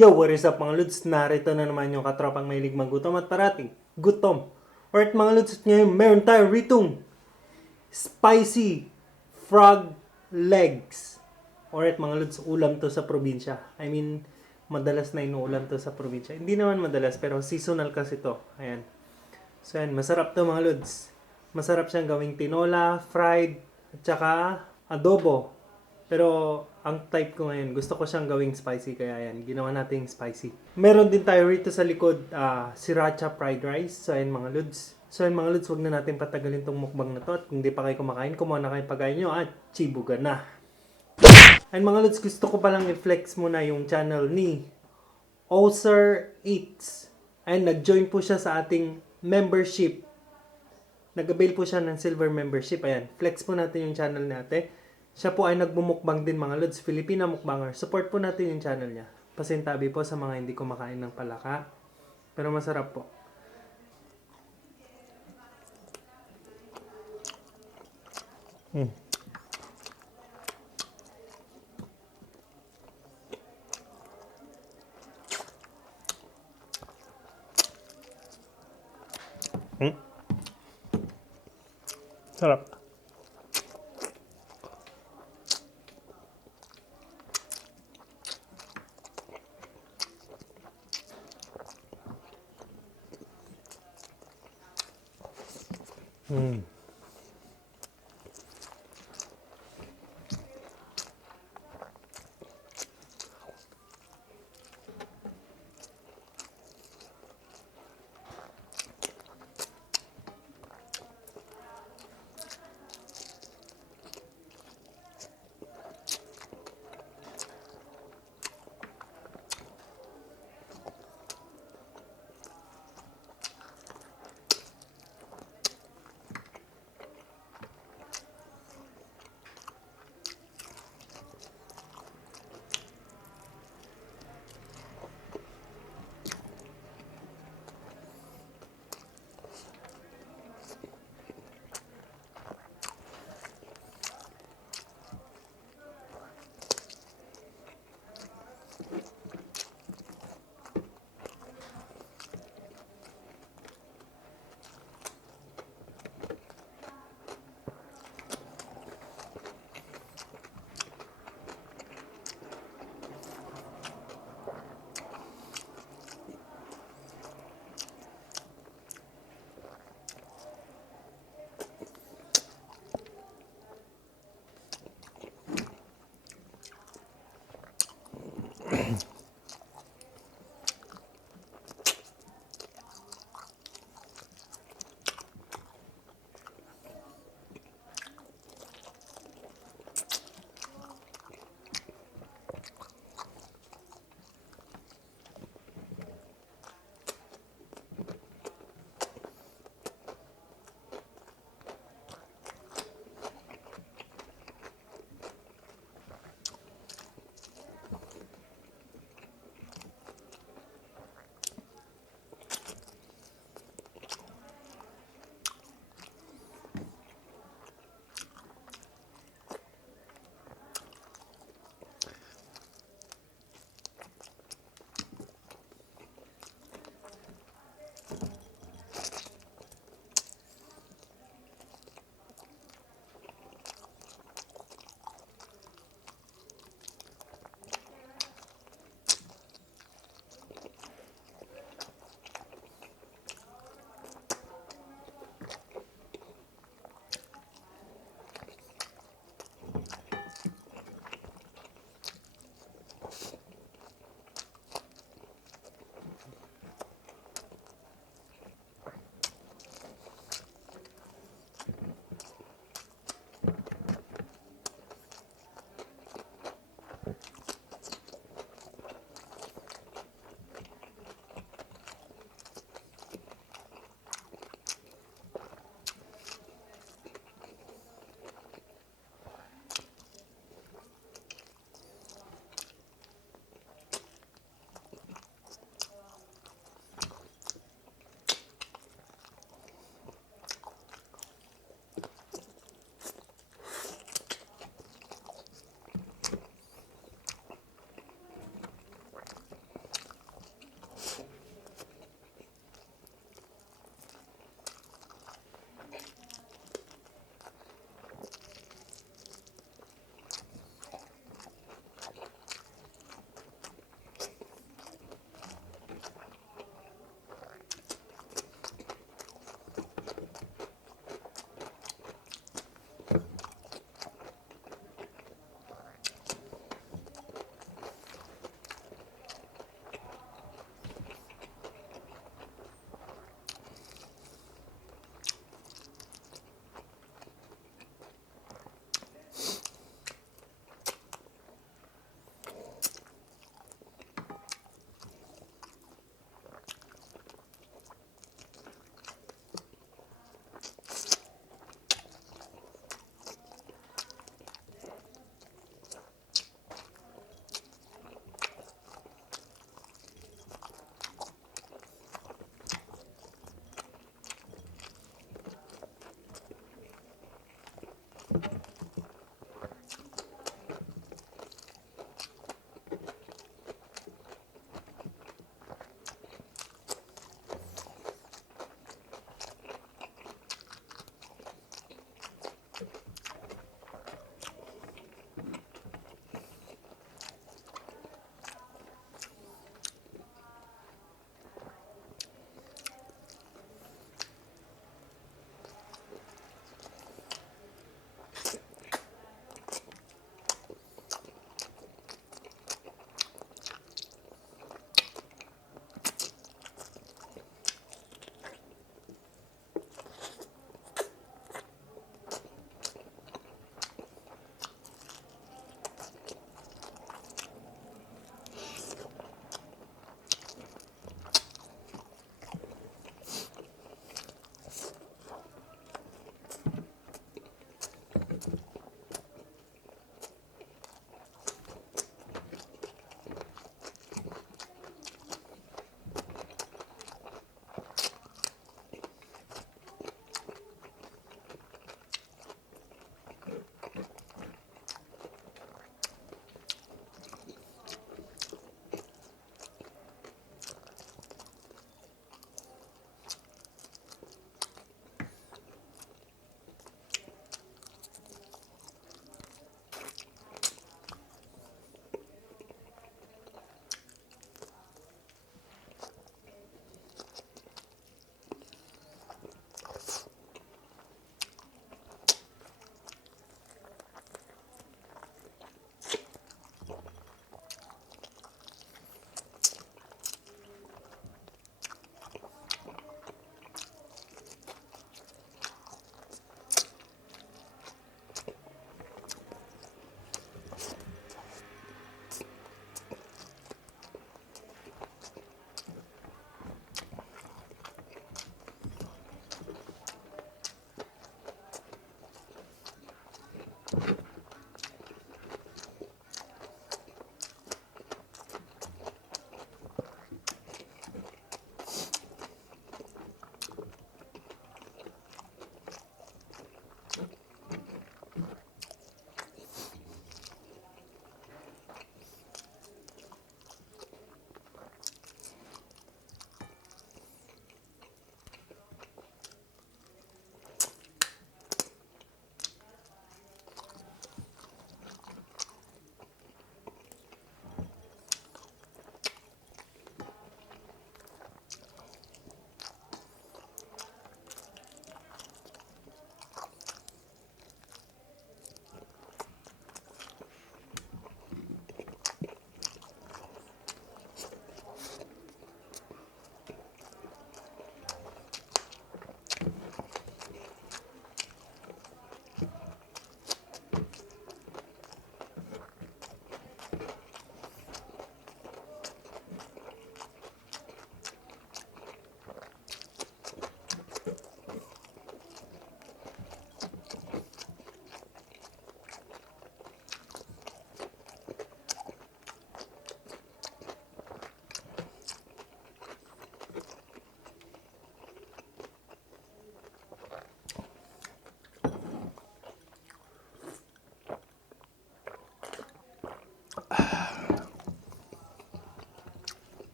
Yo, what is up mga Lods? Narito na naman yung katropang mahilig maggutom at parating gutom. Alright mga Lods, at ngayon meron tayo ritong spicy frog legs. Alright mga Lods, ulam to sa probinsya. I mean, madalas na inuulam to sa probinsya. Hindi naman madalas, pero seasonal kasi to. Ayan. So yan, masarap to mga Lods. Masarap siyang gawing tinola, fried, at saka adobo. Pero ang type ko ngayon, gusto ko siyang gawing spicy, kaya yan, ginawa nating spicy. Meron din tayo rito sa likod, sriracha fried rice. So ayun mga Lods. So ayun mga Lods, huwag na natin patagalin tong mukbang na to. At kung di pa kayo kumakain, kumuha na kayo pagkain nyo at chibuga na. Ayun mga Lods, gusto ko palang i-flex muna yung channel ni Oser Eats. Ayun, nag-join po siya sa ating membership. Nag-avail po siya ng silver membership. Ayan, flex po natin yung channel ni ate. Siya po ay nagbumukbang din mga Lods, Filipina mukbanger. Support po natin yung channel niya. Pasintabi po sa mga hindi kumakain ng palaka. Pero masarap po. Sarap.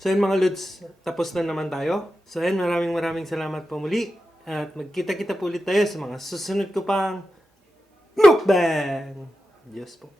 So yun mga Lods, tapos na naman tayo. So yun, maraming salamat po muli. At magkita-kita po ulit tayo sa mga susunod ko pang mukbang. Diyos po.